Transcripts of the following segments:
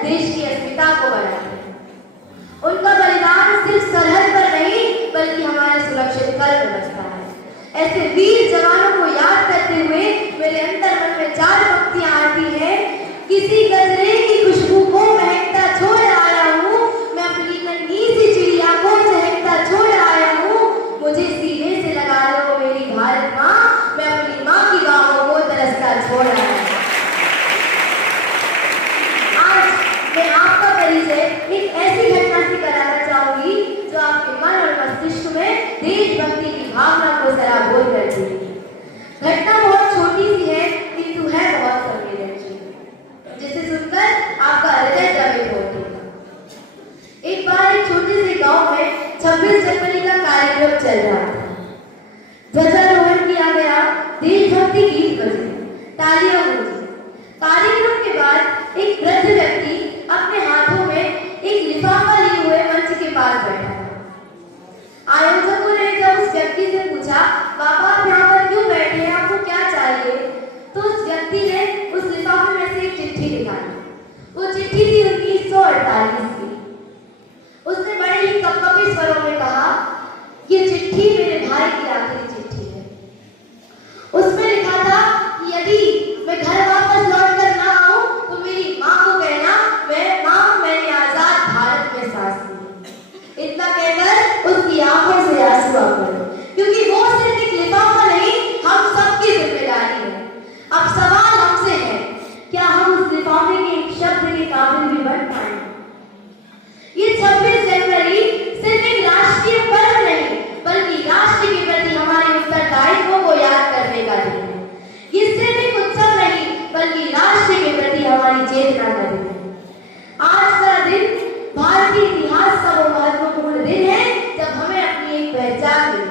देश की अस्मिता को बढ़ाते हैं। उनका बलिदान सिर्फ सरहद पर नहीं बल्कि हमारे सुरक्षित कर व्यवस्था है। ऐसे वीर जवानों को याद करते हुए मेरे अंतर मन में 4 पंक्तियां आती है। किसी गजरे की खुशबू को महकता छोड़ आया हूँ, मैं अपनी नन्ही सी चिड़िया को चहकता छोड़ आया हूँ। मुझे सीने से लगा लो मेरी भारत माँ, मैं अपनी माँ की बाहों को तरसता छोड़ आया हूँ। आज मैं आपका परिचय एक ऐसी घटना से कराना चाहूंगी जो आपके मन और मस्तिष्क में देशभक्ति की भावना को सराबोर कर देगी। घटना बहुत छोटी सी है किंतु है बहुत संवेदनशील, जिसे सुनकर आपका हृदय द्रवित हो उठेगा। एक बार एक छोटे से गांव में 26 जनवरी का कार्यक्रम चल रहा था। ध्वजारोहण किया गया, देशभक्ति गीत बजे, तालियां गूंजी। कार्यक्रम के बाद एक वृद्ध व्यक्ति अपने हाथों में एक लिफाफा लिए हुए मंच के पास बैठा था। आयोजकों ने जब उस व्यक्ति से पूछा, बाबा आप यहाँ पर क्यों बैठे हैं, आपको क्या चाहिए, तो उस व्यक्ति ने उस लिफाफे में से एक चिट्ठी निकाली। वो चिट्ठी थी 1948 की। उसने बड़े ही कपकपी स्वरों में कहा, ये चिट्ठी मेरे भाई की आखिरी चिट्ठी है। उसमें लिखा था कि यदि मैं घर वापस लौट कर ना आऊं तो मेरी माँ को कहना, मैंने आजाद भारत में सांस ली। इतना कहकर उसकी आंखों से आंसू आ पड़े, क्योंकि वो सिर्फ एक लिफाफा नहीं, हम सबकी जिम्मेदारी है। अब सवाल हमसे है, क्या हम उस लिफाफे के एक शब्द के काबिल भी बन पाएंगे? ये 26 जनवरी सिर्फ एक राष्ट्रीय पर्व नहीं बल्कि राष्ट्र के प्रति हमारे उत्तरदायित्व को याद करने का दिन है। ये सिर्फ एक उत्सव नहीं बल्कि राष्ट्र के प्रति हमारी चेतना का दिन है। आज का दिन भारतीय इतिहास का वो महत्वपूर्ण दिन है जब हमें अपनी एक पहचान मिली,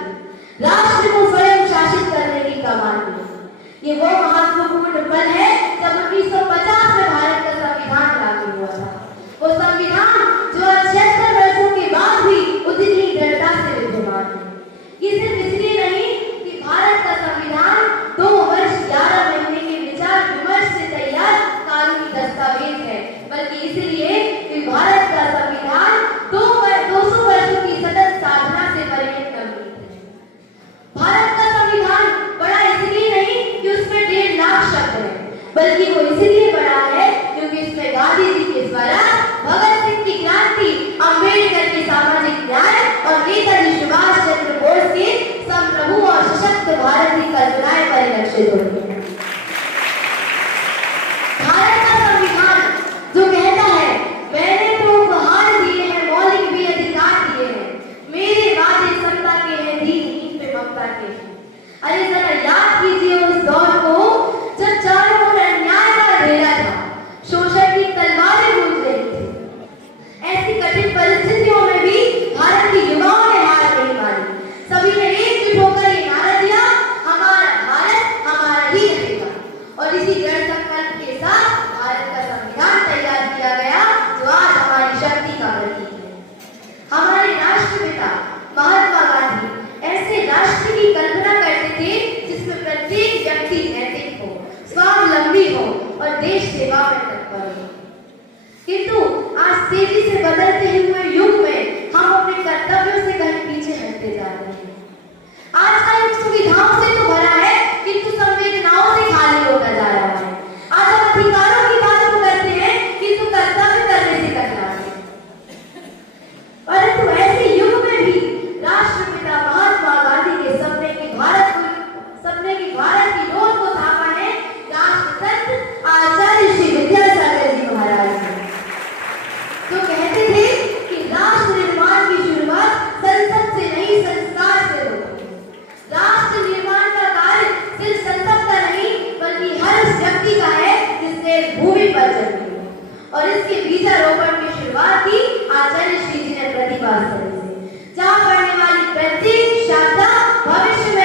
राष्ट्र को स्वयं शासित करने की कमान मिली। ये वो महत्वपूर्ण पल है जब 1950 में भारत का संविधान लागू हुआ था। वो संविधान जो 76 वर्षों के बाद भी उतनी ही दृढ़ता से विद्यमान है। ये सिर्फ इसलिए नहीं कि भारत का संविधान 2 वर्ष 11 महीने के विचार विमर्श से तैयार कानूनी दस्तावेज है, बल्कि इसलिए कि भारत का संविधान 200 वर्षों की सतत साधना से परिणत नवनीत है। भारत का संविधान बड़ा इसलिए नहीं कि उसमें 1.5 लाख शब्द हैं, बल्कि वो इसलिए बड़ा है क्योंकि इसमें गांधी जी के स्वराज, भगत सिंह की क्रांति, अंबेडकर के सामाजिक न्याय और नेताजी सुभाष चंद्र बोस के संप्रभु और सशक्त भारत की कल्पनाएं परिलक्षित होती हैं। भारत का संविधान जो कहता है, मैंने तो उपहार दिए हैं, मौलिक भी अधिकार दिए हैं, मेरे वादे समता के हैं, दीन पे ममता के हैं। अरे जरा याद कीजिए उस दौर को जब चारों ओर अन्याय का अंधेरा था, शोषण की तलवारें गूंज रही थी। ऐसी कठिन परिस्थितियों में भी भारत के युवाओं ने हार नहीं मानी। सभी ने एकजुट होकर ये नारा दिया, हमारा भारत हमारा ही रहेगा। और इसी दृढ़ संकल्प के साथ भारत का संविधान तैयार किया गया जो आज हमारी शक्ति का प्रतीक है। हमारे राष्ट्रपिता महात्मा गांधी ऐसे राष्ट्र की कल्पना करते थे जिसमें प्रत्येक व्यक्ति नैतिक हो, स्वावलंबी हो और देश सेवा में तत्पर हो। किंतु आज तेजी से बदलते हुए युग में हम अपने कर्तव्यों से कहीं पीछे हटते जा रहे हैं। आज का युग सुविधाओं से तो भरा है किंतु संवेदनाओं से खाली होता जा रहा है। आज हम अधिकारों की बात तो करते हैं किंतु कर्तव्य करने से कतराते हैं। परंतु ऐसे युग में भी राष्ट्रपिता महात्मा गांधी के सपने की भारत की डोर को थामा है राष्ट्रसंत आचार्य श्री विद्यासागर जी महाराज ने, जो कहते थे कि राष्ट्र निर्माण की शुरुआत संसद से नहीं संस्कार से होती है। राष्ट्र निर्माण का कार्य सिर्फ संसद का नहीं बल्कि हर उस व्यक्ति का है जिसने भूमि पर जन्मी है। और इसके बीजारोपण की शुरुआत की आचार्य श्री जी ने प्रतिभा स्थली से, जहाँ पढ़ने वाली प्रत्येक शाखा भविष्य